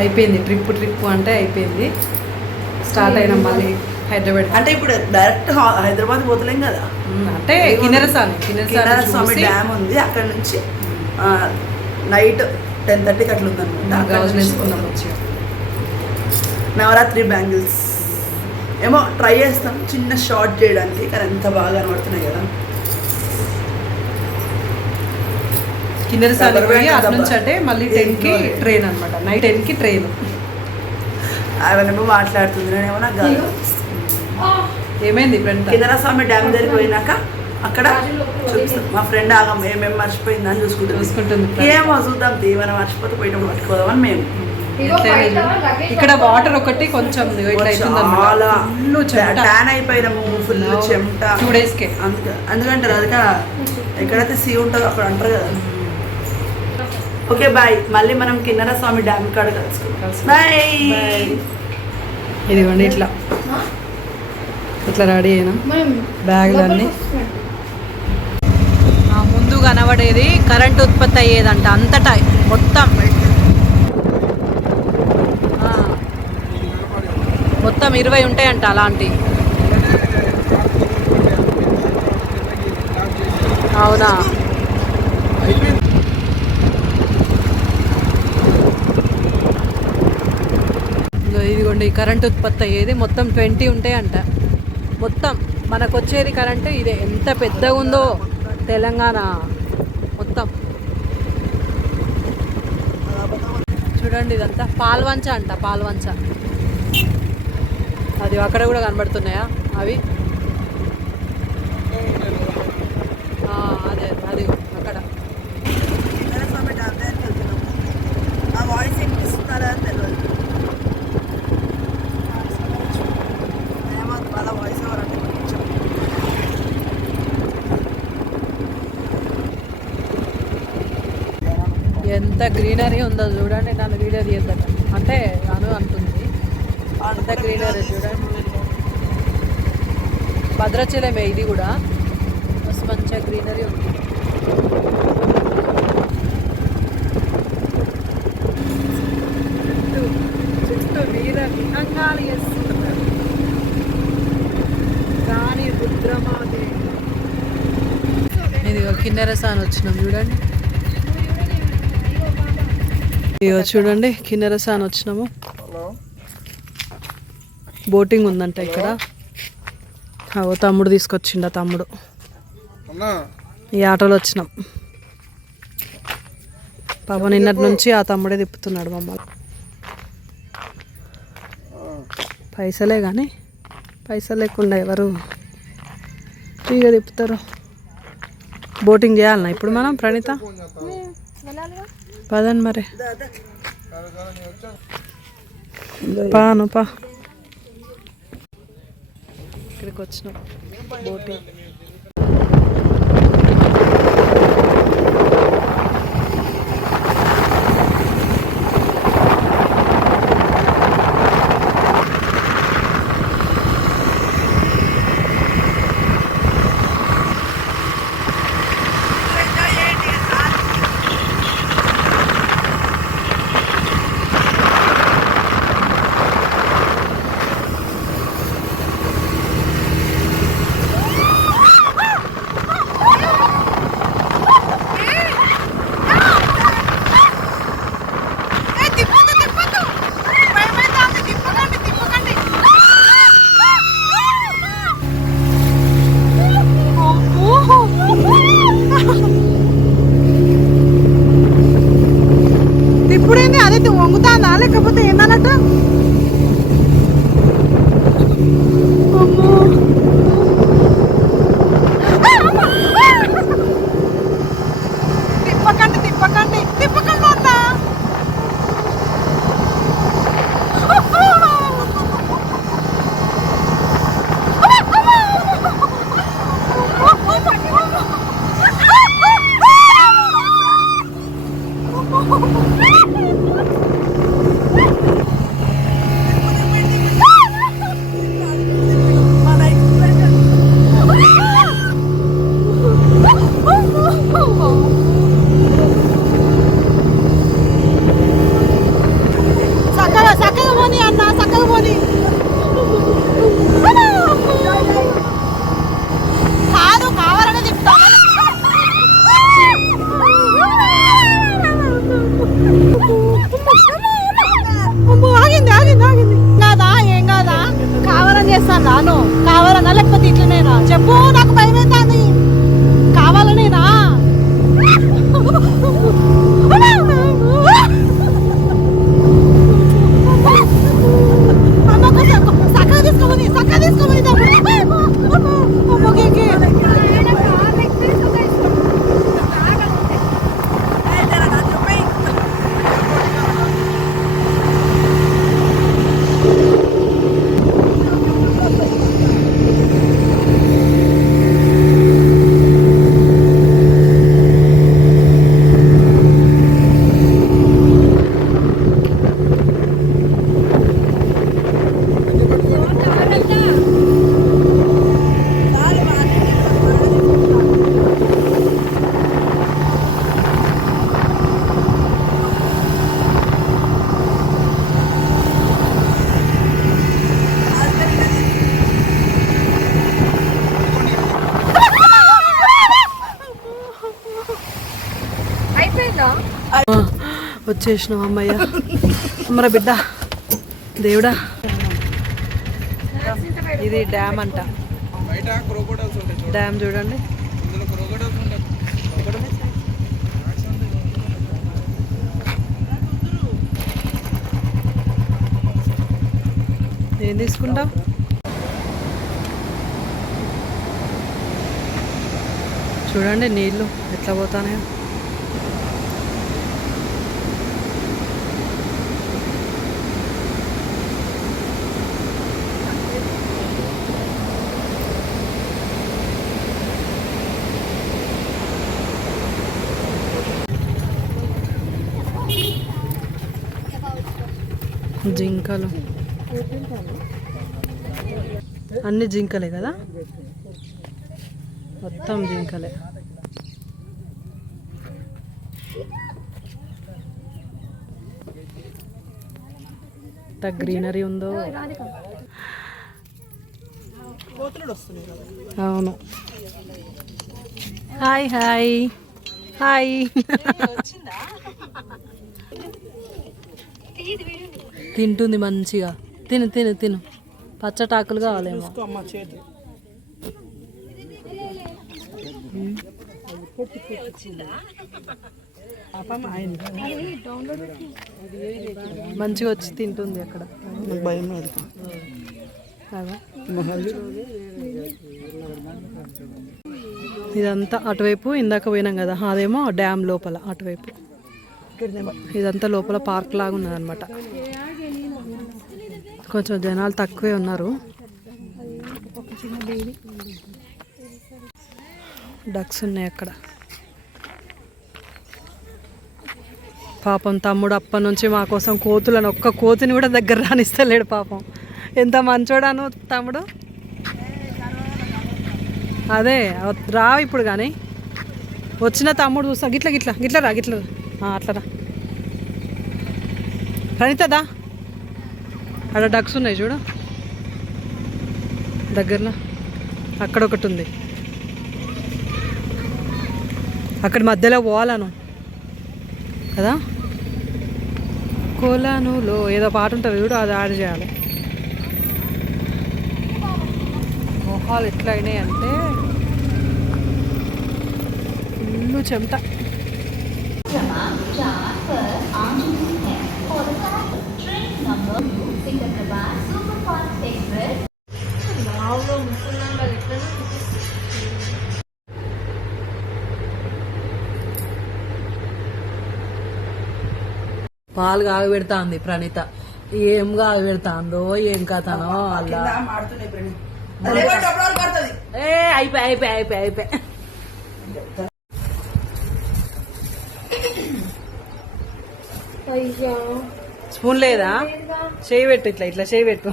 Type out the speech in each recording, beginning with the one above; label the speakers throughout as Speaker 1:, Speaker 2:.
Speaker 1: అయిపోయింది. Trip trip అంటే అయిపోయింది. స్టార్ట్ అయినాం మళ్ళీ హైదరాబాద్.
Speaker 2: అంటే ఇప్పుడు డైరెక్ట్ హైదరాబాద్ పోతలేం కదా?
Speaker 1: అంటే కిన్నెరసాని కిన్నెరసాని
Speaker 2: డ్యామ్ ఉంది. అక్కడ నుంచి నైట్ టెన్ థర్టీకి అట్లా ఉందన్నమాట.
Speaker 1: గాజులు వచ్చి.
Speaker 2: నవరాత్రి బ్యాంగిల్స్. ఏమో ట్రై చేస్తాం. చిన్న షార్ట్ చేయడానికి కానీ ఎంత బాగా కనబడుతున్నాయి కదా.
Speaker 1: కిన్నెరసాని పోయి. అటు నుంచి అంటే మళ్ళీ టెన్కి. ట్రైన్ అనమాట నైట్ టెన్కి ట్రైన్.
Speaker 2: అవన్నీ మాట్లాడుతుంది.
Speaker 1: ఏమైంది ఫ్రెండ్
Speaker 2: కిందర స్వామి డ్యామ్ దగ్గరికి పోయినాక అక్కడ చూపిస్తాం. మా ఫ్రెండ్ ఆగం ఏమేమి మర్చిపోయిందని చూసుకుంటుంది.
Speaker 1: చూసుకుంటుంది.
Speaker 2: ఏమో చూద్దాం తీ మనం మర్చిపోతే పోయినప్పుడు పట్టుకోదామని మేము.
Speaker 1: ఇక్కడ వాటర్ ఒకటి కొంచెం
Speaker 2: ట్యాన్ అయిపోయినాము ఫుల్ చెమట.
Speaker 1: టూ డేస్కే
Speaker 2: అందుకే ఎందుకంటారు అది ఎక్కడైతే సీ ఉంటుందో అక్కడ అంటారు కదా. Okay bye. మళ్ళీ మనం కిన్నర స్వామి డ్యామ్ కాడ కలుసుకుందాం.
Speaker 1: కలుసుకుందాం.
Speaker 2: బాయ్.
Speaker 1: ఇదిగోండి ఇట్లా. ఇట్లా రెడీ అయినా. బ్యాగులు అన్నీ ఆ, ముందు కనబడేది కరెంట్ ఉత్పత్తి అయ్యేదంట అంతటా మొత్తం. ఆ, మొత్తం ఇరవై ఉంటాయంట అలాంటి. అవునా? ఇదిగోండి ఈ కరెంట్ ఉత్పత్తి అయ్యేది మొత్తం ట్వంటీ ఉంటాయంట. మొత్తం మనకు వచ్చేది కరెంటు ఇదే. ఎంత పెద్దగా ఉందో తెలంగాణ. మొత్తం. చూడండి ఇదంతా. పాల్వంచ అంట పాల్వంచ. అది అక్కడ కూడా కనబడుతున్నాయా? అవి ఆ, అదే అది అక్కడ
Speaker 2: కిన్నర స్వామి డ్యామ్ దగ్గరికి వెళ్తున్నాము ఆ వాయిస్ వినిపిస్తున్నారా అని తెలియదు ఏమో వాళ్ళ వాయిస్ ఎవరు అంటే కొంచెం
Speaker 1: ఎంత గ్రీనరీ ఉందో చూడండి నన్ను వీడియో తీయద్దట అంటే అను అంటుంది. అంత గ్రీనరీ చూడండి. భద్రాచలమే ఇది కూడా. మస్తు మంచిగా గ్రీనరీ ఉంది. చుట్టూ వీర విహంగాలు చేస్తున్నారు. రాణి రుద్రమాదేవి. ఇది వచ్చినాం చూడండి. ఇగో చూడండి కిన్నెరసాని వచ్చినాము. బోటింగ్ ఉందంట ఇక్కడ. ఓ తమ్ముడు తీసుకొచ్చిండ తమ్ముడు. ఈ ఆటోలో వచ్చినాం. పాప నిన్నటి నుంచి ఆ తమ్ముడే తిప్పుతున్నాడు మమ్మల్ని. పైసలే కానీ పైసలు లేకుండా ఎవరు ఫ్రీగా తిప్పుతారు? బోటింగ్ చేయాలన్నా ఇప్పుడు మనం ప్రణీత? పదండి మరి. పాను పా. ఇక్కడికి వచ్చినాం. బోటింగ్. ఇప్పుడేంది అదే వంగుతాందా లేకపోతే ఏందన్నట్టు వచ్చేసినాం అమ్మయ్య? అమ్మరా బిడ్డ దేవుడా? ఇది డ్యామ్ అంట. డ్యామ్ చూడండి. ఏం తీసుకుంటాం చూడండి నీళ్ళు ఎట్లా పోతానే జింకలు. అన్ని జింకలే కదా? మొత్తం జింకలే. ఎంత గ్రీనరీ ఉందో? అవును. Hi hi. హాయ్. తింటుంది మంచిగా. తిను తిను తిను. పచ్చటాకులు కావాలేమో. మంచిగా వచ్చి తింటుంది అక్కడ.
Speaker 2: భయం
Speaker 1: ఇదంతా అటువైపు ఇందాక పోయినాం కదా అదేమో డ్యామ్ లోపల అటువైపు. ఇదంతా లోపల పార్క్ లాగా ఉన్నదన్నమాట. కొంచెం జనాలు తక్కువే ఉన్నారు. డక్స్ ఉన్నాయి అక్కడ. పాపం తమ్ముడు అప్పటి నుంచి మా కోసం కోతులను ఒక్క కోతిని కూడా దగ్గర రానిస్తలేడు పాపం. ఎంత మంచోడాను తమ్ముడు? అదే రా ఇప్పుడు కానీ వచ్చిన తమ్ముడు చూస్తా. గిట్ల గిట్ల గిట్ల రా గిట్ల అట్లరా ఆ, అక్కడ డక్స్ ఉన్నాయి చూడు. దగ్గరలో. అక్కడ ఒకటి ఉంది. అక్కడ మధ్యలో పోవాలను. కదా? కోలానులో ఏదో పాట ఉంటుంది చూడు అది ఆడ చేయాలి. మొహాలు ఎట్లా అయినాయి అంటే ఫుల్ చెమట. పాలు కాగబెడతాంది ప్రణీత. ఏం కాగబెడతాందో ఏం కథనో అలా ఏ అయిపోయి అయిపోయి అయిపోయి అయిపోయి. స్పూన్ లేదా? చేయి పెట్టు ఇట్లా ఇట్లా చేయి పెట్టు.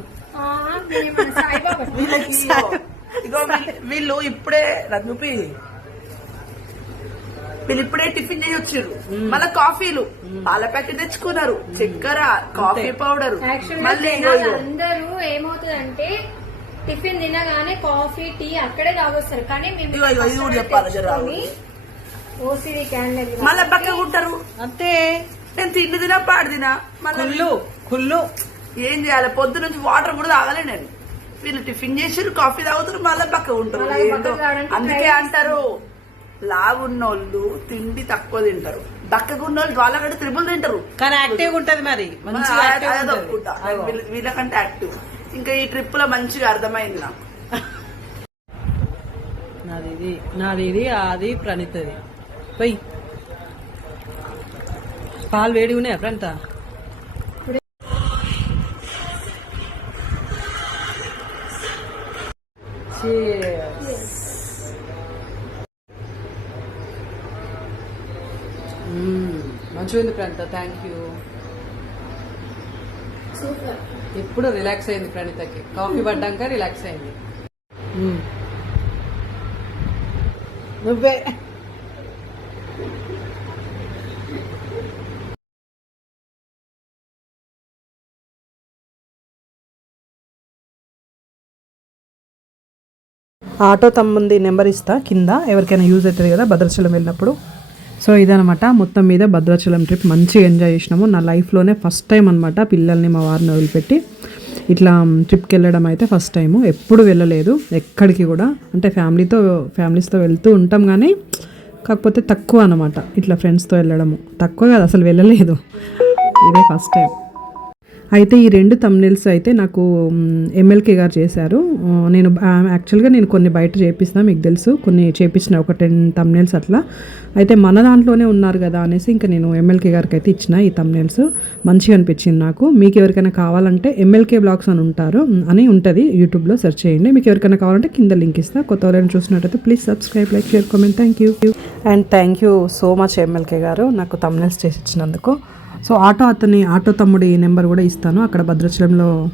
Speaker 2: వీళ్ళు- ఇప్పుడే రద్దుపి వీళ్ళు ఇప్పుడే టిఫిన్ చేసి వచ్చారు మళ్ళీ కాఫీలు. పాల ప్యాకెట్ తెచ్చుకున్నారు. చక్కెర కాఫీ పౌడర్. మళ్ళీ.
Speaker 3: అందరూ ఏమవుతుందంటే టిఫిన్ తినగానే కాఫీ టీ అక్కడే తాగొస్తారు. కానీ మేము
Speaker 2: చెప్పాలి జర.
Speaker 3: ఓసిడి క్యాండిల్
Speaker 2: మళ్ళీ పక్కకు ఉంటారు.
Speaker 1: అంతే.
Speaker 2: నేను తిండి తినా పాడు తినా మళ్ళీ
Speaker 1: కుళ్ళు కుళ్ళు.
Speaker 2: ఏం చేయాలి? పొద్దు నుంచి వాటర్ కూడా తాగలే నేను. వీళ్ళు టిఫిన్ చేసారు కాఫీ తాగుతారు మళ్ళీ పక్క ఉంటారు. అందుకే అంటారు. లావున్నోళ్ళు తిండి తక్కువ తింటారు. బక్కగా ఉన్నోళ్ళు వాళ్ళకంటే త్రిబుల్ తింటారు.
Speaker 1: కానీ యాక్టివ్ ఉంటది మరి.
Speaker 2: వీళ్ళ- వీళ్ళకంటే యాక్టివ్ ఇంకా ఈ ట్రిప్లో మంచిగా అర్థమైంది నాకు.
Speaker 1: నాది ఇది నాది ఇది అది ప్రణితది. పోయి. పాలు వేడి ఉన్నాయా ప్రణిత? మంచిగా ఉంది ప్రణిత థ్యాంక్ యూ ఎప్పుడు రిలాక్స్ అయింది ప్రణితకి. కాఫీ పడ్డాక రిలాక్స్ అయింది. మ్మ్. నువ్వే. ఆటో తమ్ముంది నెంబర్ ఇస్తా కింద. ఎవరికైనా యూజ్ అవుతుంది కదా భద్రాచలం వెళ్ళినప్పుడు. సో ఇదనమాట మొత్తం మీద భద్రాచలం ట్రిప్ మంచిగా ఎంజాయ్ చేసినాము. నా లైఫ్లోనే ఫస్ట్ టైం అనమాట పిల్లల్ని మా వారిని వదిలిపెట్టి ఇట్లా ట్రిప్కి వెళ్ళడం అయితే ఫస్ట్ టైము ఎప్పుడు వెళ్ళలేదు ఎక్కడికి కూడా. అంటే ఫ్యామిలీతో ఫ్యామిలీస్తో వెళ్తూ ఉంటాం కానీ కాకపోతే తక్కువ అనమాట ఇట్లా ఫ్రెండ్స్తో వెళ్ళడము. తక్కువ కాదు అసలు వెళ్ళలేదు. ఇదే ఫస్ట్ టైం అయితే ఈ రెండు తమ్నెల్స్ అయితే నాకు ఎమ్మెల్కే గారు చేశారు. నేను యాక్చువల్గా నేను కొన్ని బయట చేపిస్తున్నా మీకు తెలుసు. కొన్ని చేపించిన ఒక టెన్ తమ్నెల్స్ అట్లా. అయితే మన దాంట్లోనే ఉన్నారు కదా అనేసి ఇంకా నేను ఎమ్మెల్కే గారికి అయితే ఇచ్చిన ఈ తమ్నెల్స్ మంచిగా అనిపించింది నాకు. మీకు ఎవరికైనా కావాలంటే ఎమ్మెల్కే బ్లాగ్స్ అని ఉంటారు అని ఉంటుంది. యూట్యూబ్లో సెర్చ్ చేయండి. మీకు ఎవరికైనా కావాలంటే కింద లింక్ ఇస్తా. కొత్త వాళ్ళని చూసినట్టయితే please subscribe like share comment. Thank you and thank you so much ఎమ్మెల్కే గారు నాకు తమ్నెల్స్ చేసి ఇచ్చినందుకు. సో ఆటో అతని ఆటో తమ్ముడి నెంబర్ కూడా ఇస్తాను. అక్కడ భద్రాచలంలో